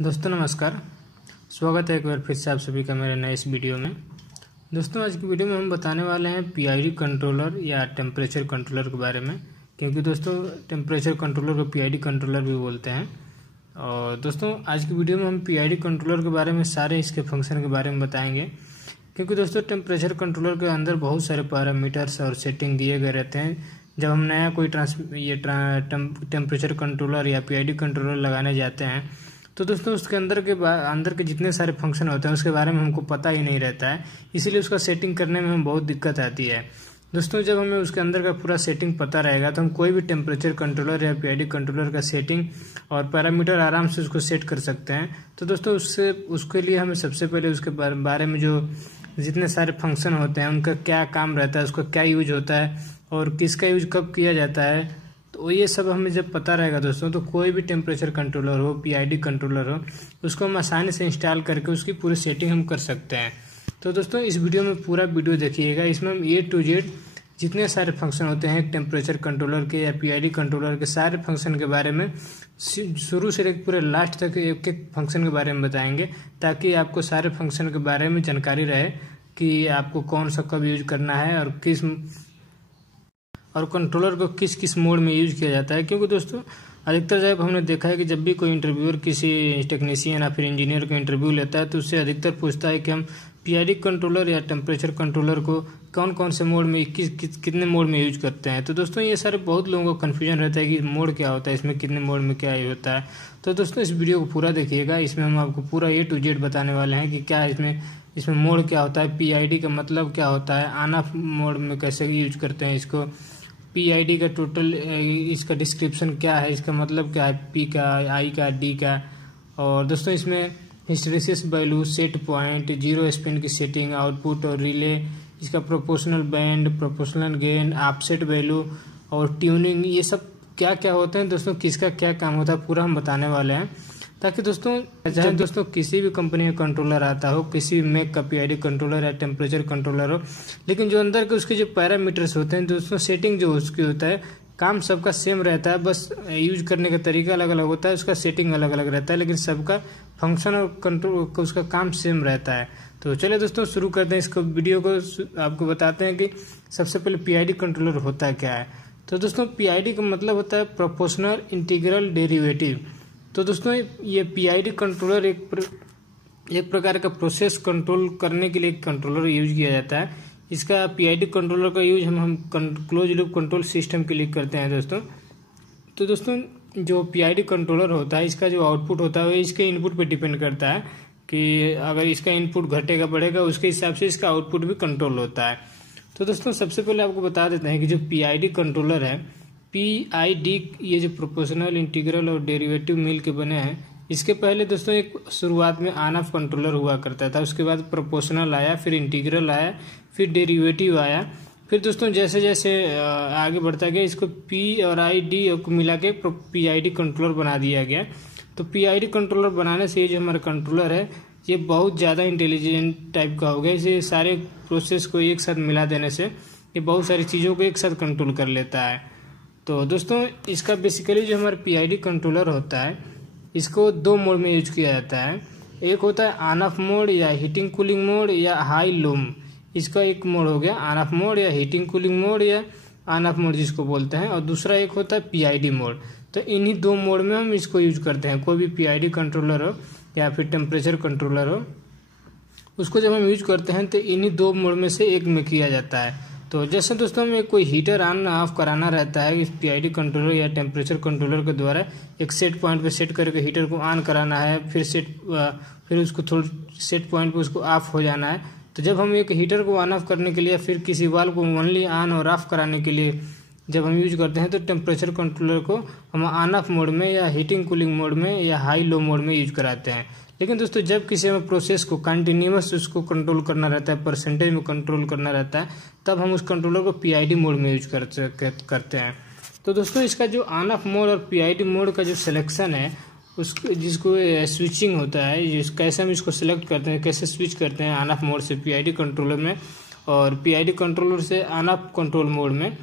दोस्तों नमस्कार। स्वागत है एक बार फिर से आप सभी का मेरे नए इस वीडियो में। दोस्तों आज की वीडियो में हम बताने वाले हैं पीआईडी कंट्रोलर या टेम्परेचर कंट्रोलर के बारे में, क्योंकि दोस्तों टेम्परेचर कंट्रोलर को पीआईडी कंट्रोलर भी बोलते हैं। और दोस्तों आज की वीडियो में हम पीआईडी कंट्रोलर के बारे में सारे इसके फंक्शन के बारे में बताएंगे, क्योंकि दोस्तों टेम्परेचर कंट्रोलर के अंदर बहुत सारे पैरामीटर्स और सेटिंग दिए गए रहते हैं। जब हम नया कोई टेम्परेचर कंट्रोलर या पीआईडी कंट्रोलर लगाने जाते हैं तो दोस्तों उसके अंदर के जितने सारे फंक्शन होते हैं उसके बारे में हमको पता ही नहीं रहता है, इसीलिए उसका सेटिंग करने में हमें बहुत दिक्कत आती है। दोस्तों जब हमें उसके अंदर का पूरा सेटिंग पता रहेगा तो हम कोई भी टेम्परेचर कंट्रोलर या पीआईडी कंट्रोलर का सेटिंग और पैरामीटर आराम से उसको सेट कर सकते हैं। तो दोस्तों उसके लिए हमें सबसे पहले उसके बारे में जो जितने सारे फंक्शन होते हैं उनका क्या काम रहता है, उसका क्या यूज होता है और किसका यूज कब किया जाता है, तो ये सब हमें जब पता रहेगा दोस्तों तो कोई भी टेम्परेचर कंट्रोलर हो, पीआईडी कंट्रोलर हो, उसको हम आसानी से इंस्टॉल करके उसकी पूरी सेटिंग हम कर सकते हैं। तो दोस्तों इस वीडियो में पूरा वीडियो देखिएगा, इसमें हम A to Z जितने सारे फंक्शन होते हैं टेम्परेचर कंट्रोलर के या पीआईडी कंट्रोलर के सारे फंक्शन के बारे में शुरू से लेकर पूरे लास्ट तक एक एक फंक्शन के बारे में बताएंगे, ताकि आपको सारे फंक्शन के बारे में जानकारी रहे कि आपको कौन सा कब यूज करना है और कंट्रोलर को किस किस मोड में यूज किया जाता है। क्योंकि दोस्तों अधिकतर जब हमने देखा है कि जब भी कोई इंटरव्यूअर किसी टेक्नीशियन या फिर इंजीनियर का इंटरव्यू लेता है तो उससे अधिकतर पूछता है कि हम पीआईडी कंट्रोलर या टेम्परेचर कंट्रोलर को कौन कौन से मोड में कितने मोड में यूज करते हैं। तो दोस्तों ये सारे बहुत लोगों को कन्फ्यूजन रहता है कि मोड क्या होता है, इसमें कितने मोड में क्या होता है। तो दोस्तों इस वीडियो को पूरा देखिएगा, इसमें हम आपको पूरा A to Z बताने वाले हैं कि क्या इसमें मोड क्या होता है, पीआईडी का मतलब क्या होता है, ऑन ऑफ मोड में कैसे यूज करते हैं इसको, पीआईडी का टोटल इसका डिस्क्रिप्शन क्या है, इसका मतलब क्या है, पी का, आई का, डी का। और दोस्तों इसमें hysteresis value, set point, zero spin की सेटिंग, आउटपुट और रिले, इसका proportional band, proportional gain, offset value और ट्यूनिंग, ये सब क्या क्या होते हैं दोस्तों, किसका क्या काम होता है पूरा हम बताने वाले हैं। ताकि दोस्तों चाहे दोस्तों किसी भी कंपनी का कंट्रोलर आता हो, किसी भी मैक का पीआईडी कंट्रोलर या टेम्परेचर कंट्रोलर हो, लेकिन जो अंदर के उसके जो पैरामीटर्स होते हैं दोस्तों, सेटिंग जो उसकी होता है, काम सबका सेम रहता है, बस यूज करने का तरीका अलग अलग होता है, उसका सेटिंग अलग अलग रहता है, लेकिन सबका फंक्शन और कंट्रोल उसका काम सेम रहता है। तो चलिए दोस्तों शुरू करते हैं इसको, वीडियो को आपको बताते हैं कि सबसे पहले पीआईडी कंट्रोलर होता क्या है। तो दोस्तों पीआईडी का मतलब होता है प्रोपोर्शनल इंटीग्रल डेरिवेटिव। तो दोस्तों ये पीआईडी कंट्रोलर एक प्रकार का प्रोसेस कंट्रोल करने के लिए कंट्रोलर यूज किया जाता है। इसका पीआईडी कंट्रोलर का यूज हम क्लोज लूप कंट्रोल सिस्टम के लिए करते हैं दोस्तों। तो दोस्तों जो पीआईडी कंट्रोलर होता है इसका जो आउटपुट होता है वो इसके इनपुट पे डिपेंड करता है कि अगर इसका इनपुट घटेगा बढ़ेगा उसके हिसाब से इसका आउटपुट भी कंट्रोल होता है। तो दोस्तों सबसे पहले आपको बता देते हैं कि जो पीआईडी कंट्रोलर है, पीआईडी ये जो प्रोपोर्शनल इंटीग्रल और डेरिवेटिव मिल के बने हैं, इसके पहले दोस्तों एक शुरुआत में ऑन ऑफ कंट्रोलर हुआ करता था, उसके बाद प्रोपोर्शनल आया, फिर इंटीग्रल आया, फिर डेरिवेटिव आया, फिर दोस्तों जैसे जैसे आगे बढ़ता गया इसको पी और आई डी को मिला के पीआईडी कंट्रोलर बना दिया गया। तो पीआईडी कंट्रोलर बनाने से ये जो हमारा कंट्रोलर है ये बहुत ज़्यादा इंटेलिजेंट टाइप का हो गया। इसे सारे प्रोसेस को एक साथ मिला देने से ये बहुत सारी चीज़ों को एक साथ कंट्रोल कर लेता है। तो दोस्तों इसका बेसिकली जो हमारा पीआईडी कंट्रोलर होता है इसको दो मोड में यूज किया जाता है। एक होता है ऑन ऑफ मोड या हीटिंग कूलिंग मोड या हाई लूम, इसका एक मोड हो गया ऑन ऑफ मोड या हीटिंग कूलिंग मोड या ऑन ऑफ मोड जिसको बोलते हैं, और दूसरा एक होता है पीआईडी मोड। तो इन्हीं दो मोड में हम इसको यूज करते हैं। कोई भी पीआईडी कंट्रोलर हो या फिर टेम्परेचर कंट्रोलर हो, उसको जब हम यूज करते हैं तो इन्हीं दो मोड में से एक में किया जाता है। तो जैसे दोस्तों हमें कोई हीटर ऑन ऑफ कराना रहता है, इस पीआईडी कंट्रोलर या टेम्परेचर कंट्रोलर के द्वारा एक सेट पॉइंट पे सेट करके हीटर को ऑन कराना है, फिर उसको थोड़ा सेट पॉइंट पे उसको ऑफ हो जाना है। तो जब हम एक हीटर को ऑन ऑफ करने के लिए फिर किसी वाल्व को ओनली ऑन और ऑफ कराने के लिए जब हम यूज करते हैं तो टेम्परेचर कंट्रोलर को हम ऑन ऑफ मोड में या हीटिंग कूलिंग मोड में या हाई लो मोड में यूज कराते हैं। लेकिन दोस्तों जब किसी हमें प्रोसेस को कंटिन्यूअस उसको कंट्रोल करना रहता है, परसेंटेज में कंट्रोल करना रहता है, तब हम उस कंट्रोलर को पीआईडी मोड में यूज करते हैं। तो दोस्तों इसका जो ऑन ऑफ मोड और पीआईडी मोड का जो सिलेक्शन है जिसको स्विचिंग होता है, कैसे हम इसको सिलेक्ट करते हैं, कैसे स्विच करते हैं ऑन ऑफ मोड से पीआईडी कंट्रोलर में और पीआईडी कंट्रोलर से ऑन ऑफ कंट्रोल मोड में,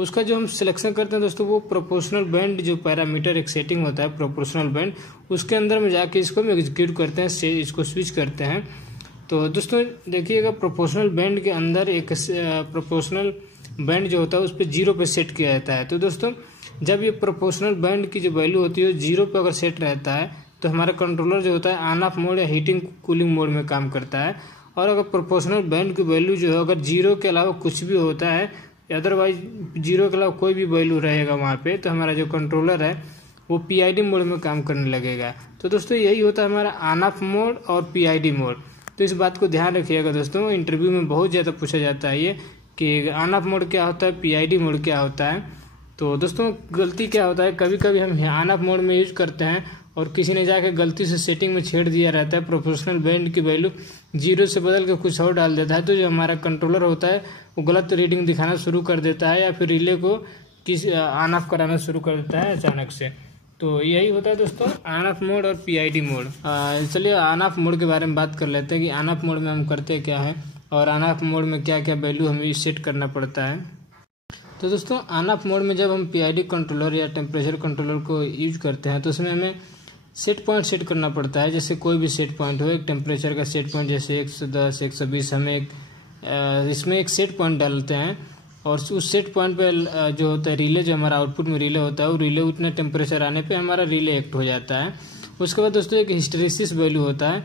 उसका जो हम सिलेक्शन करते हैं दोस्तों, वो प्रोपोर्शनल बैंड जो पैरामीटर एक सेटिंग होता है प्रोपोर्शनल बैंड, उसके अंदर में जाके इसको हम एग्जीक्यूट करते हैं, से इसको स्विच करते हैं। तो दोस्तों देखिएगा, प्रोपोर्शनल बैंड के अंदर एक प्रोपोर्शनल बैंड जो होता है उस पर 0 पे सेट किया जाता है। तो दोस्तों जब ये प्रोपोर्शनल बैंड की जो वैल्यू होती है 0 पे अगर सेट रहता है तो हमारा कंट्रोलर जो होता है ऑन ऑफ मोड या हीटिंग कूलिंग मोड में काम करता है। और अगर प्रोपोर्शनल बैंड की वैल्यू जो है अगर 0 के अलावा कुछ भी होता है, अदरवाइज 0 के अलावा कोई भी वैल्यू रहेगा वहाँ पे, तो हमारा जो कंट्रोलर है वो पीआईडी मोड में काम करने लगेगा। तो दोस्तों यही होता है हमारा ऑन ऑफ मोड और पीआईडी मोड। तो इस बात को ध्यान रखिएगा दोस्तों, इंटरव्यू में बहुत ज़्यादा पूछा जाता है ये कि ऑन ऑफ मोड क्या होता है, पीआईडी मोड क्या होता है। तो दोस्तों गलती क्या होता है, कभी कभी हम ऑन ऑफ मोड में यूज करते हैं और किसी ने जाके गलती से सेटिंग में छेड़ दिया रहता है, प्रोपोर्शनल बैंड की वैल्यू 0 से बदल के कुछ और डाल देता है, तो जो हमारा कंट्रोलर होता है वो गलत रीडिंग दिखाना शुरू कर देता है या फिर रिले को ऑन ऑफ कराना शुरू कर देता है अचानक से। तो यही होता है दोस्तों ऑन ऑफ मोड और पीआईडी मोड। चलिए ऑन ऑफ मोड के बारे में बात कर लेते हैं कि ऑन ऑफ मोड में हम करते क्या है और ऑन ऑफ मोड में क्या क्या वैल्यू हमें सेट करना पड़ता है। तो दोस्तों ऑन ऑफ मोड में जब हम पीआईडी कंट्रोलर या टेम्परेचर कंट्रोलर को यूज करते हैं तो उसमें हमें सेट पॉइंट सेट करना पड़ता है। जैसे कोई भी सेट पॉइंट हो, एक टेम्परेचर का सेट पॉइंट जैसे 110, 120, हमें इसमें एक सेट पॉइंट डालते हैं और उस सेट पॉइंट पे जो होता है रिले, जो हमारा आउटपुट में रिले होता है, वो रिले उतने टेम्परेचर आने पे हमारा रिले एक्ट हो जाता है। उसके बाद दोस्तों एक हिस्टैरिसीस वैल्यू होता है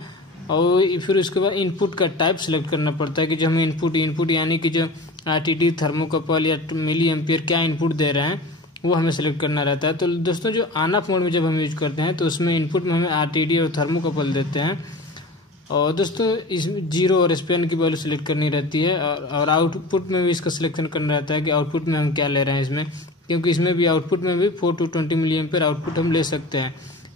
और फिर उसके बाद इनपुट का टाइप सेलेक्ट करना पड़ता है कि जो हमें इनपुट यानी कि जो आरटीडी, थर्मोकपल या मिली एम्पियर क्या इनपुट दे रहे हैं वो हमें सेलेक्ट करना रहता है। तो दोस्तों जो ऑन ऑफ मोड में जब हम यूज करते हैं तो उसमें इनपुट में हमें आरटीडी और थर्मोकपल देते हैं और दोस्तों इस 0 और स्पेन की वैल्यू सेलेक्ट करनी रहती है और आउटपुट में भी इसका सिलेक्शन करना रहता है कि आउटपुट में हम क्या ले रहे हैं इसमें, क्योंकि इसमें भी आउटपुट में भी 4 to 20 मिली एम्पियर आउटपुट हम ले सकते हैं।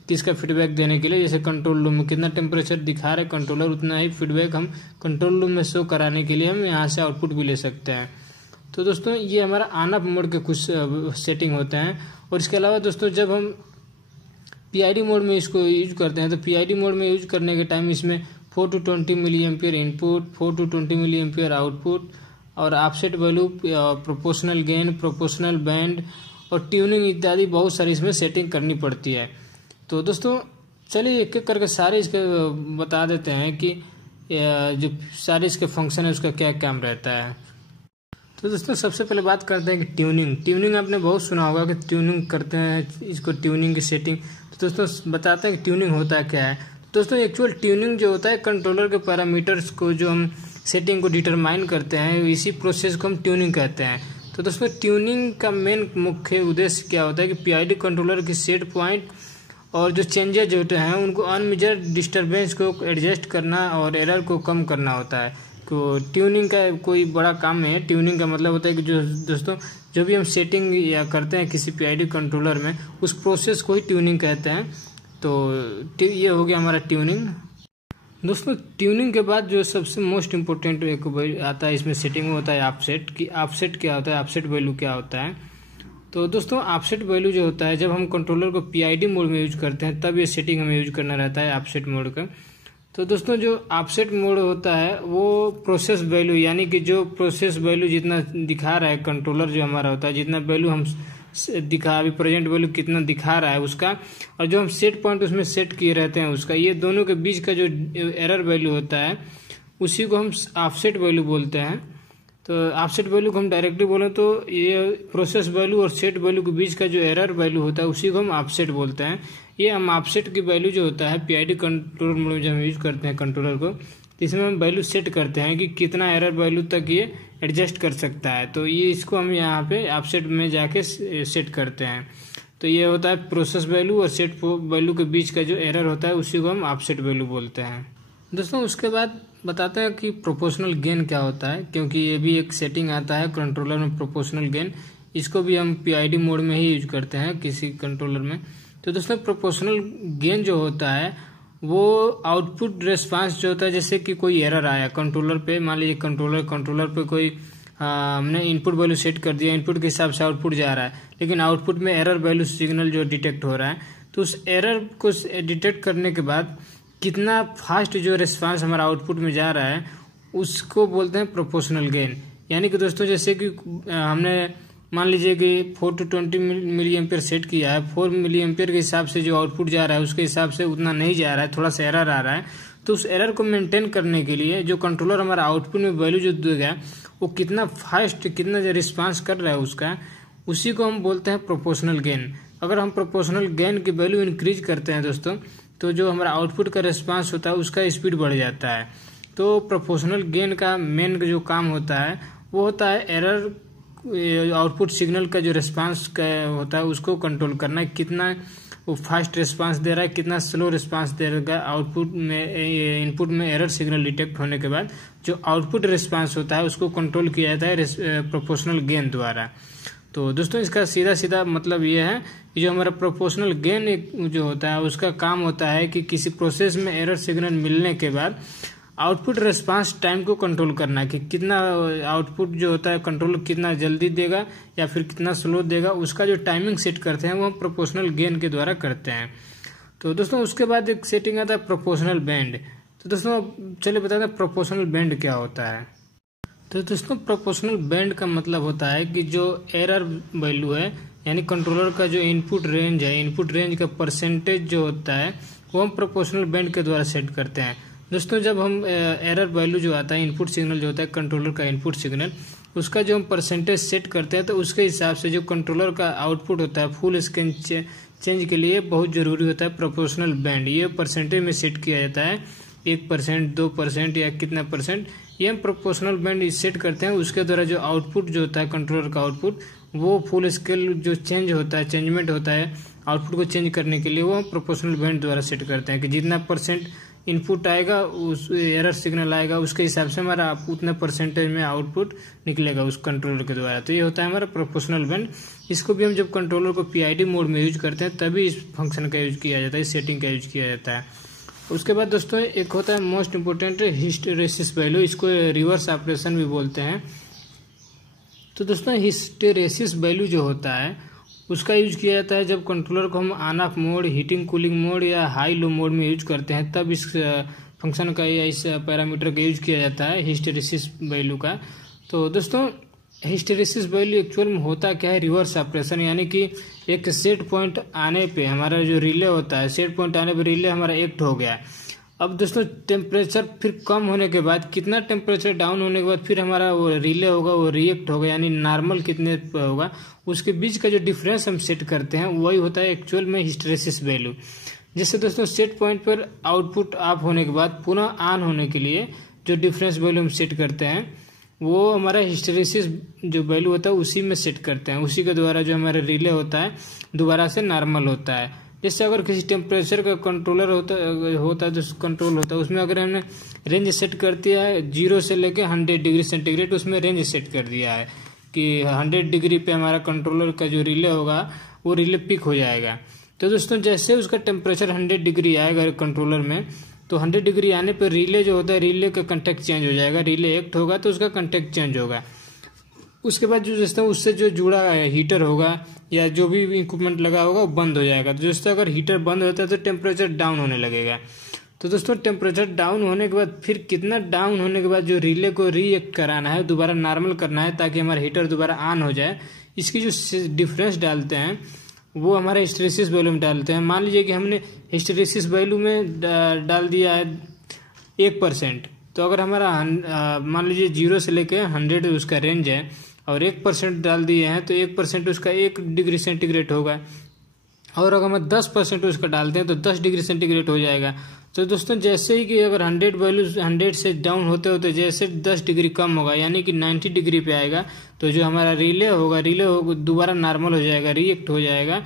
तो इसका फीडबैक देने के लिए जैसे कंट्रोल रूम में कितना टेम्परेचर दिखा रहे कंट्रोलर, उतना ही फीडबैक हम कंट्रोल रूम में शो कराने के लिए हम यहाँ से आउटपुट भी ले सकते हैं। तो दोस्तों ये हमारा ऑन ऑफ मोड के कुछ सेटिंग होते हैं। और इसके अलावा दोस्तों जब हम पीआईडी मोड में इसको यूज करते हैं तो पीआईडी मोड में यूज करने के टाइम इसमें 4 to 20 milli ampere input, 4 to 20 milli ampere output और offset value, proportional gain, proportional band और ट्यूनिंग इत्यादि बहुत सारी इसमें सेटिंग करनी पड़ती है। तो दोस्तों चलिए एक एक करके सारे इसके बता देते हैं कि जो सारे इसके फंक्शन है उसका क्या काम रहता है। तो दोस्तों सबसे पहले बात करते हैं कि ट्यूनिंग आपने बहुत सुना होगा कि ट्यूनिंग करते हैं इसको, ट्यूनिंग की सेटिंग। तो दोस्तों बताते हैं कि ट्यूनिंग होता क्या है। दोस्तों एक्चुअल ट्यूनिंग जो होता है कंट्रोलर के पैरामीटर्स को जो हम सेटिंग को डिटरमाइन करते हैं, इसी प्रोसेस को हम ट्यूनिंग कहते हैं। तो दोस्तों ट्यूनिंग का मेन मुख्य उद्देश्य क्या होता है कि पीआईडी कंट्रोलर की सेट पॉइंट और जो चेंजेस जो होते हैं उनको अनमेजर्ड डिस्टर्बेंस को एडजस्ट करना और एरर को कम करना होता है। तो ट्यूनिंग का कोई बड़ा काम नहीं है। ट्यूनिंग का मतलब होता है कि जो दोस्तों जो भी हम सेटिंग या करते हैं किसी पीआईडी कंट्रोलर में, उस प्रोसेस को ही ट्यूनिंग कहते हैं। तो ये हो गया हमारा ट्यूनिंग। दोस्तों ट्यूनिंग के बाद जो सबसे मोस्ट इम्पोर्टेंट एक आता है इसमें सेटिंग में होता है ऑफसेट। कि ऑफसेट क्या होता है, ऑफसेट वैल्यू क्या होता है। तो दोस्तों ऑफसेट वैल्यू जो होता है जब हम कंट्रोलर को पीआईडी मोड में यूज करते हैं तब ये सेटिंग हमें यूज करना रहता है ऑफसेट मोड का। तो दोस्तों जो ऑफसेट मोड होता है वो प्रोसेस वैल्यू यानी कि जो प्रोसेस वैल्यू जितना दिखा रहा है कंट्रोलर जो हमारा होता है, जितना वैल्यू हम दिखा अभी प्रेजेंट वैल्यू कितना दिखा रहा है उसका, और जो हम सेट पॉइंट उसमें सेट किए रहते हैं उसका, ये दोनों के बीच का जो एरर वैल्यू होता है उसी को हम ऑफसेट वैल्यू बोलते हैं। तो ऑफसेट वैल्यू को हम डायरेक्टली बोलें तो ये प्रोसेस वैल्यू और सेट वैल्यू के बीच का जो एरर वैल्यू होता है उसी को हम ऑफसेट बोलते हैं। ये हम ऑफसेट की वैल्यू जो होता है पीआईडी कंट्रोलर मोड में जब हम यूज करते हैं कंट्रोलर को, तो इसमें हम वैल्यू सेट करते हैं कि कितना एरर वैल्यू तक ये एडजस्ट कर सकता है। तो ये इसको हम यहाँ पे ऑफसेट में जाके सेट करते हैं। तो ये होता है प्रोसेस वैल्यू और सेट वैल्यू के बीच का जो एरर होता है उसी को हम ऑफसेट वैल्यू बोलते हैं। दोस्तों उसके बाद बताते हैं कि प्रोपोर्शनल गेन क्या होता है, क्योंकि ये भी एक सेटिंग आता है कंट्रोलर में प्रोपोर्शनल गेन। इसको भी हम पीआईडी मोड में ही यूज करते हैं किसी कंट्रोलर में। तो दोस्तों प्रोपोर्शनल गेन जो होता है वो आउटपुट रेस्पॉन्स जो होता है, जैसे कि कोई एरर आया कंट्रोलर पे, मान लीजिए कंट्रोलर पे कोई हमने इनपुट वैल्यू सेट कर दिया, इनपुट के हिसाब से आउटपुट जा रहा है, लेकिन आउटपुट में एरर वैल्यू सिग्नल जो डिटेक्ट हो रहा है, तो उस एरर को डिटेक्ट करने के बाद कितना फास्ट जो रिस्पांस हमारा आउटपुट में जा रहा है उसको बोलते हैं प्रोपोर्शनल गेन। यानी कि दोस्तों जैसे कि हमने मान लीजिए कि 4 to 20 मिली एम्पियर सेट किया है, 4 मिली एम्पियर के हिसाब से जो आउटपुट जा रहा है उसके हिसाब से उतना नहीं जा रहा है, थोड़ा सा एरर आ रहा है, तो उस एरर को मेंटेन करने के लिए जो कंट्रोलर हमारा आउटपुट में वैल्यू जो देगा वो कितना फास्ट, कितना जो रिस्पांस कर रहा है उसका, उसी को हम बोलते हैं प्रोपोर्शनल गेन। अगर हम प्रोपोर्शनल गेन की वैल्यू इंक्रीज करते हैं दोस्तों, तो जो हमारा आउटपुट का रिस्पांस होता है उसका स्पीड बढ़ जाता है। तो प्रोपोर्शनल गेन का मेन जो काम होता है वो होता है एरर आउटपुट सिग्नल का जो रिस्पांस का होता है उसको कंट्रोल करना, कितना वो फास्ट रिस्पांस दे रहा है, कितना स्लो रिस्पांस दे रहा है। आउटपुट में, इनपुट में एरर सिग्नल डिटेक्ट होने के बाद जो आउटपुट रिस्पांस होता है उसको कंट्रोल किया जाता है प्रोपोर्शनल गेन द्वारा। तो दोस्तों इसका सीधा सीधा मतलब ये है कि जो हमारा प्रोपोर्शनल गेन जो होता है उसका काम होता है कि किसी प्रोसेस में एरर सिग्नल मिलने के बाद आउटपुट रिस्पांस टाइम को कंट्रोल करना है कि कितना आउटपुट जो होता है कंट्रोल कितना जल्दी देगा या फिर कितना स्लो देगा, उसका जो टाइमिंग सेट करते हैं वो हम प्रोपोर्शनल गेन के द्वारा करते हैं। तो दोस्तों उसके बाद एक सेटिंग आता है प्रोपोर्शनल बैंड। तो दोस्तों चलिए बताते हैं प्रोपोर्शनल बैंड क्या होता है। तो दोस्तों प्रोपोर्शनल बैंड का मतलब होता है कि जो एरर वैल्यू है यानी कंट्रोलर का जो इनपुट रेंज है, इनपुट रेंज का परसेंटेज जो होता है वो हम प्रोपोर्शनल बैंड के द्वारा सेट करते हैं। दोस्तों जब हम एरर वैल्यू जो आता है, इनपुट सिग्नल जो होता है कंट्रोलर का इनपुट सिग्नल, उसका जो हम परसेंटेज सेट करते हैं तो उसके हिसाब से जो कंट्रोलर का आउटपुट होता है फुल स्केल चेंज के लिए बहुत जरूरी होता है प्रोपोर्शनल बैंड। ये परसेंटेज में सेट किया जाता है, 1%, 2% या कितना परसेंट, ये हम प्रोपोर्शनल बैंड सेट करते हैं। उसके द्वारा जो आउटपुट जो होता है कंट्रोलर का आउटपुट वो फुल स्केल जो चेंज होता है, चेंजमेंट होता है आउटपुट को चेंज करने के लिए, वो हम प्रोपोर्शनल बैंड द्वारा सेट करते हैं कि जितना परसेंट इनपुट आएगा, उस एरर सिग्नल आएगा, उसके हिसाब से हमारा उतना परसेंटेज में आउटपुट निकलेगा उस कंट्रोलर के द्वारा। तो ये होता है हमारा प्रोपोर्शनल बैंड। इसको भी हम जब कंट्रोलर को पीआईडी मोड में यूज करते हैं तभी इस फंक्शन का यूज किया जाता है, इस सेटिंग का यूज किया जाता है। उसके बाद दोस्तों एक होता है मोस्ट इंपोर्टेंट हिस्टेरेसिस वैल्यू, इसको रिवर्स ऑपरेशन भी बोलते हैं। तो दोस्तों हिस्टेरेसिस वैल्यू जो होता है उसका यूज किया जाता है जब कंट्रोलर को हम on off mode, heating cooling mode या हाई लो मोड में यूज करते हैं, तब इस फंक्शन का या इस पैरामीटर का यूज किया जाता है हिस्टेरेसिस वैल्यू का। तो दोस्तों हिस्टेरेसिस वैल्यू एक्चुअल में होता क्या है, रिवर्स ऑपरेशन, यानी कि एक सेट पॉइंट आने पे हमारा जो रिले होता है, सेट पॉइंट आने पे रिले हमारा एक्ट हो गया। अब दोस्तों टेम्परेचर फिर कम होने के बाद, कितना टेम्परेचर डाउन होने के बाद फिर हमारा वो रिले होगा वो रिएक्ट होगा, यानी नॉर्मल कितने पे होगा, उसके बीच का जो डिफरेंस हम सेट करते हैं वही होता है एक्चुअल में हिस्टेरेसिस वैल्यू। जैसे दोस्तों सेट पॉइंट पर आउटपुट ऑफ होने के बाद पुनः ऑन होने के लिए जो डिफरेंस वैल्यू हम सेट करते हैं वो हमारा हिस्टेरेसिस जो वैल्यू होता है उसी में सेट करते हैं। उसी के द्वारा जो हमारा रिले होता है दोबारा से नॉर्मल होता है। जैसे अगर किसी टेम्परेचर का कंट्रोलर होता है जो कंट्रोल होता है उसमें अगर हमने रेंज सेट कर दिया है 0 से लेके 100 डिग्री सेंटीग्रेड, उसमें रेंज सेट कर दिया है कि 100 डिग्री पे हमारा कंट्रोलर का जो रिले होगा वो रिले पिक हो जाएगा। तो दोस्तों जैसे उसका टेम्परेचर 100 डिग्री आएगा कंट्रोलर में, तो 100 डिग्री आने पर रिले जो होता है रिले का कंटेक्ट चेंज हो जाएगा, रिले एक्ट होगा तो उसका कंटेक्ट चेंज होगा। उसके बाद जो दोस्तों उससे जो जुड़ा हीटर होगा या जो भी इक्विपमेंट लगा होगा वो बंद हो जाएगा। तो दोस्तों अगर हीटर बंद होता है तो टेम्परेचर डाउन होने लगेगा। तो दोस्तों टेम्परेचर डाउन होने के बाद फिर कितना डाउन होने के बाद जो रिले को रीएक्ट कराना है, दोबारा नॉर्मल करना है ताकि हमारा हीटर दोबारा ऑन हो जाए, इसकी जो डिफरेंस डालते हैं वो हमारे हिस्टेरेसिस वैल्यू में डालते हैं। मान लीजिए कि हमने हिस्टेरेसिस वैल्यू में डाल दिया है 1%, तो अगर हमारा मान लीजिए 0 से लेकर 100 उसका रेंज है और 1% डाल दिए हैं तो 1% उसका 1 डिग्री सेंटीग्रेड होगा, और अगर हम 10% उसका डालते हैं तो 10 डिग्री सेंटीग्रेड हो जाएगा। तो दोस्तों जैसे ही कि अगर 100 वैल्यू 100 से डाउन होते होते जैसे 10 डिग्री कम होगा यानी कि 90 डिग्री पे आएगा, तो जो हमारा रिले होगा दोबारा नॉर्मल हो जाएगा, रिएक्ट हो जाएगा,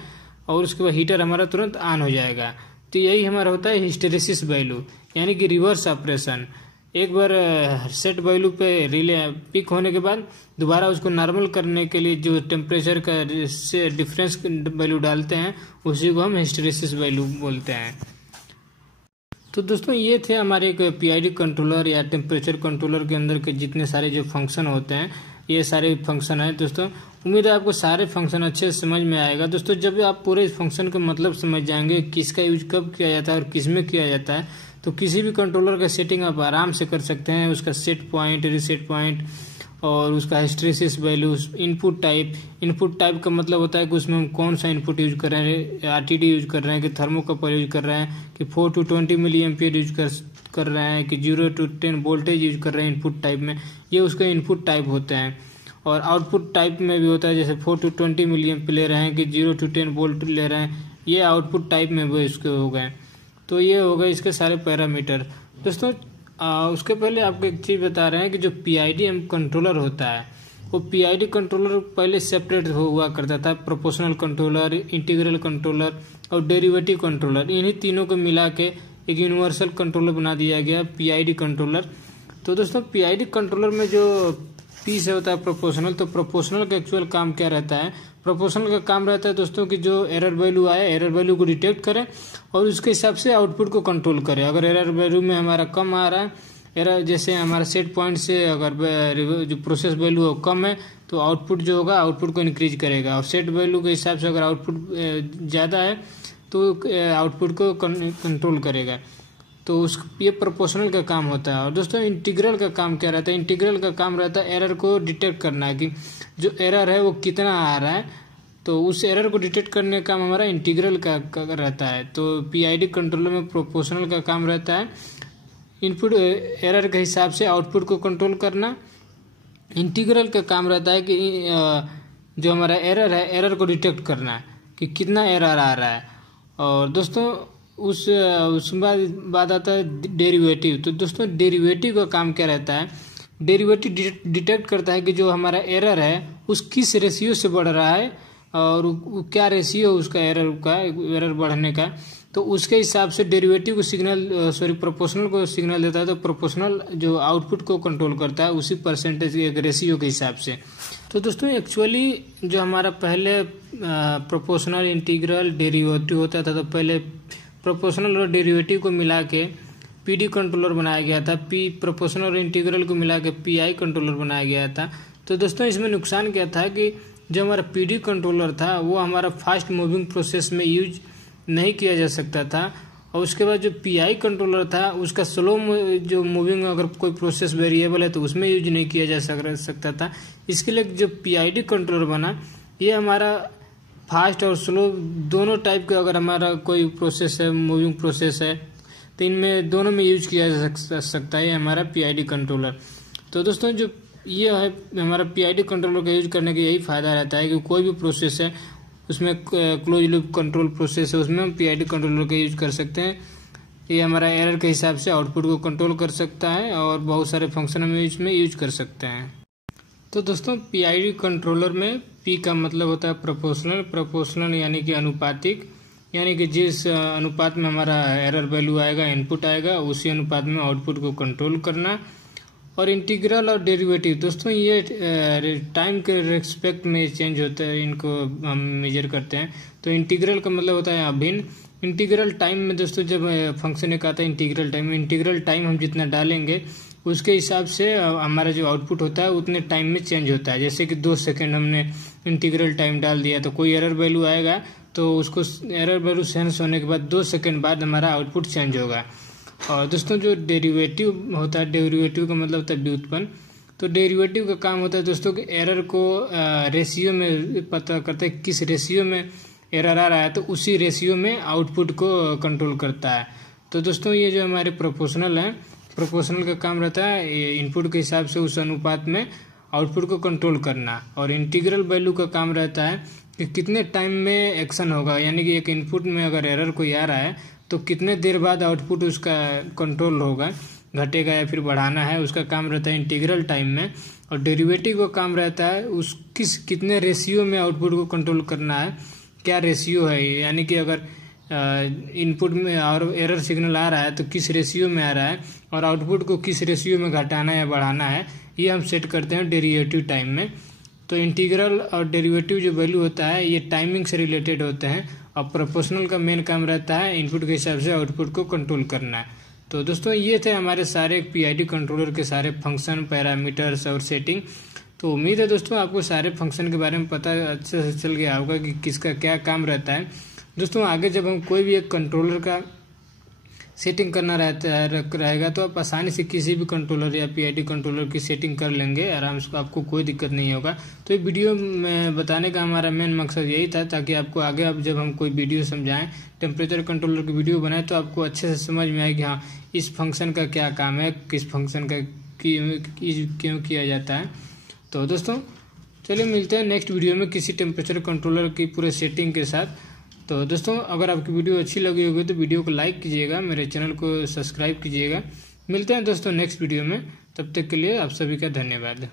और उसके बाद हीटर हमारा तुरंत ऑन हो जाएगा। तो यही हमारा होता है हिस्टेरेसिस वैल्यू, यानी कि रिवर्स ऑपरेशन। एक बार सेट वैल्यू पे रिले पिक होने के बाद दोबारा उसको नॉर्मल करने के लिए जो टेम्परेचर का से डिफरेंस वैल्यू डालते हैं उसी को हम हिस्टेरेसिस वैल्यू बोलते हैं। तो दोस्तों ये थे हमारे एक पीआईडी कंट्रोलर या टेम्परेचर कंट्रोलर के अंदर के जितने सारे जो फंक्शन होते हैं, ये सारे फंक्शन हैं दोस्तों। उम्मीद है आपको सारे फंक्शन अच्छे से समझ में आएगा। दोस्तों जब आप पूरे फंक्शन का मतलब समझ जाएंगे, किसका यूज कब किया जाता है और किस में किया जाता है, तो किसी भी कंट्रोलर का सेटिंग आप आराम से कर सकते हैं। उसका सेट पॉइंट, रीसेट पॉइंट और उसका हिस्ट्रेसिस वैल्यू, इनपुट टाइप का मतलब होता है कि उसमें हम कौन सा इनपुट यूज कर रहे हैं, आरटीडी यूज कर रहे हैं कि थर्मोकपल यूज कर रहे हैं कि 4 to 20 मिली एम्पियर यूज कर रहे हैं कि 0 to 10 वोल्टेज यूज कर रहे हैं इनपुट टाइप में, ये उसका इनपुट टाइप होते हैं। और आउटपुट टाइप में भी होता है, जैसे 4 to 20 मिली एम्पियर ले रहे हैं कि 0 to 10 वोल्ट ले रहे हैं, ये आउटपुट टाइप में वो इसके हो गए। तो ये हो गए इसके सारे पैरामीटर। दोस्तों उसके पहले आपको एक चीज़ बता रहे हैं कि जो पीआईडी कंट्रोलर होता है, वो पीआईडी कंट्रोलर पहले सेपरेट हुआ करता था, प्रोपोर्शनल कंट्रोलर, इंटीग्रल कंट्रोलर और डेरिवेटिव कंट्रोलर, इन्हीं तीनों को मिला के एक यूनिवर्सल कंट्रोलर बना दिया गया पीआईडी कंट्रोलर। तो दोस्तों पीआईडी कंट्रोलर में जो पी से होता है प्रोपोर्शनल, तो प्रोपोर्शनल का एक्चुअल काम क्या रहता है? प्रोपोर्शनल का काम रहता है दोस्तों कि जो एरर वैल्यू आए, एरर वैल्यू को डिटेक्ट करें और उसके हिसाब से आउटपुट को कंट्रोल करें। अगर एरर वैल्यू में हमारा कम आ रहा है, एरर जैसे हमारा सेट पॉइंट से अगर जो प्रोसेस वैल्यू है कम है तो आउटपुट जो होगा आउटपुट को इंक्रीज करेगा, और सेट वैल्यू के हिसाब से अगर आउटपुट ज़्यादा है तो आउटपुट को कंट्रोल करेगा। तो ये प्रोपोर्शनल का काम होता है। और दोस्तों इंटीग्रल का काम क्या रहता है? इंटीग्रल का काम रहता है एरर को डिटेक्ट करना कि जो एरर है वो कितना आ रहा है, तो उस एरर को डिटेक्ट करने का काम हमारा इंटीग्रल का रहता है। तो पीआईडी कंट्रोलर में प्रोपोर्शनल का काम रहता है इनपुट एरर के हिसाब से आउटपुट को कंट्रोल करना। इंटीग्रल का काम रहता है कि जो हमारा एरर है, एरर को डिटेक्ट करना कि कितना एरर आ रहा है। और दोस्तों उस बाद आता है डेरिवेटिव। तो दोस्तों डेरिवेटिव का काम क्या रहता है? डेरिवेटिव डिटेक्ट करता है कि जो हमारा एरर है उस किस रेशियो से बढ़ रहा है और क्या रेशियो उसका एरर बढ़ने का, तो उसके हिसाब से डेरिवेटिव को प्रोपोर्शनल को सिग्नल देता है। तो प्रोपोर्शनल जो आउटपुट को कंट्रोल करता है उसी परसेंटेज के रेशियो के हिसाब से। तो दोस्तों एक्चुअली जो हमारा पहले प्रोपोर्शनल, इंटीग्रल, डेरिवेटिव होता था, तो पहले प्रोपोर्शनल और डेरिवेटिव को मिला के पीडी कंट्रोलर बनाया गया था। प्रोपोर्शनल और इंटीग्रल को मिला के पीआई कंट्रोलर बनाया गया था। तो दोस्तों इसमें नुकसान क्या था कि जो हमारा पीडी कंट्रोलर था वो हमारा फास्ट मूविंग प्रोसेस में यूज नहीं किया जा सकता था, और उसके बाद जो पीआई कंट्रोलर था उसका स्लो जो मूविंग अगर कोई प्रोसेस वेरिएबल है तो उसमें यूज नहीं किया जा सकता था। इसके लिए जो पीआईडी कंट्रोलर बना, ये हमारा फास्ट और स्लो दोनों टाइप का अगर हमारा कोई प्रोसेस है, मूविंग प्रोसेस है, तो इनमें दोनों में यूज किया जा सकता है हमारा पीआईडी कंट्रोलर। तो दोस्तों जो ये है हमारा पीआईडी कंट्रोलर का यूज करने का यही फ़ायदा रहता है कि कोई भी प्रोसेस है उसमें क्लोज लूप कंट्रोल प्रोसेस है, उसमें हम पीआईडी कंट्रोलर का यूज कर सकते हैं। ये हमारा एरर के हिसाब से आउटपुट को कंट्रोल कर सकता है और बहुत सारे फंक्शन हम इसमें यूज कर सकते हैं। तो दोस्तों पीआईडी कंट्रोलर में पी का मतलब होता है प्रोपोर्शनल यानी कि अनुपातिक, यानी कि जिस अनुपात में हमारा एरर वैल्यू आएगा, इनपुट आएगा, उसी अनुपात में आउटपुट को कंट्रोल करना। और इंटीग्रल और डेरिवेटिव दोस्तों ये टाइम के रेस्पेक्ट में चेंज होता है, इनको हम मेजर करते हैं। तो इंटीग्रल का मतलब होता है अभिन्न। इंटीग्रल टाइम में दोस्तों जब फंक्शन एक आता है इंटीग्रल टाइम हम जितना डालेंगे उसके हिसाब से हमारा जो आउटपुट होता है उतने टाइम में चेंज होता है। जैसे कि 2 सेकेंड हमने इंटीग्रल टाइम डाल दिया तो कोई एरर वैल्यू आएगा तो उसको एरर वैल्यू सेंस होने के बाद 2 सेकेंड बाद हमारा आउटपुट चेंज होगा। और दोस्तों जो डेरिवेटिव होता है, डेरिवेटिव का मतलब होता है व्युत्पन्न। तो डेरिवेटिव का काम होता है दोस्तों कि एरर को रेशियो में पता करता है, किस रेशियो में एरर आ रहा है तो उसी रेशियो में आउटपुट को कंट्रोल करता है। तो दोस्तों ये जो हमारे प्रोपोर्शनल है, प्रोपोर्शनल का काम रहता है इनपुट के हिसाब से उस अनुपात में आउटपुट को कंट्रोल करना। और इंटीग्रल वैल्यू का काम रहता है कि कितने टाइम में एक्शन होगा, यानी कि एक इनपुट में अगर एरर कोई आ रहा है तो कितने देर बाद आउटपुट उसका कंट्रोल होगा, घटेगा या फिर बढ़ाना है, उसका काम रहता है इंटीग्रल टाइम में। और डेरिवेटिव का काम रहता है उस कितने रेशियो में आउटपुट को कंट्रोल करना है, क्या रेशियो है, यानी कि अगर इनपुट में और एरर सिग्नल आ रहा है तो किस रेशियो में आ रहा है और आउटपुट को किस रेशियो में घटाना या बढ़ाना है, ये हम सेट करते हैं डेरिवेटिव टाइम में। तो इंटीग्रल और डेरिवेटिव जो वैल्यू होता है ये टाइमिंग से रिलेटेड होते हैं। और प्रोपोर्शनल का मेन काम रहता है इनपुट के हिसाब से आउटपुट को कंट्रोल करना है। तो दोस्तों ये थे हमारे सारे पीआईडी कंट्रोलर के सारे फंक्शन, पैरामीटर्स और सेटिंग। तो उम्मीद है दोस्तों आपको सारे फंक्शन के बारे में पता अच्छे से चल गया होगा कि किसका क्या काम रहता है। दोस्तों आगे जब हम कोई भी एक कंट्रोलर का सेटिंग करना रहेगा तो आप आसानी से किसी भी कंट्रोलर या पीआईडी कंट्रोलर की सेटिंग कर लेंगे आराम से, आपको कोई दिक्कत नहीं होगा। तो ये वीडियो में बताने का हमारा मेन मकसद यही था, ताकि आपको आगे अब जब हम कोई वीडियो समझाएं, टेम्परेचर कंट्रोलर की वीडियो बनाएं, तो आपको अच्छे से समझ में आए कि हाँ इस फंक्शन का क्या काम है, किस फंक्शन का क्यों किया जाता है। तो दोस्तों चलिए मिलते हैं नेक्स्ट वीडियो में किसी टेम्परेचर कंट्रोलर की पूरे सेटिंग के साथ। तो दोस्तों अगर आपकी वीडियो अच्छी लगी होगी तो वीडियो को लाइक कीजिएगा, मेरे चैनल को सब्सक्राइब कीजिएगा। मिलते हैं दोस्तों नेक्स्ट वीडियो में, तब तक के लिए आप सभी का धन्यवाद।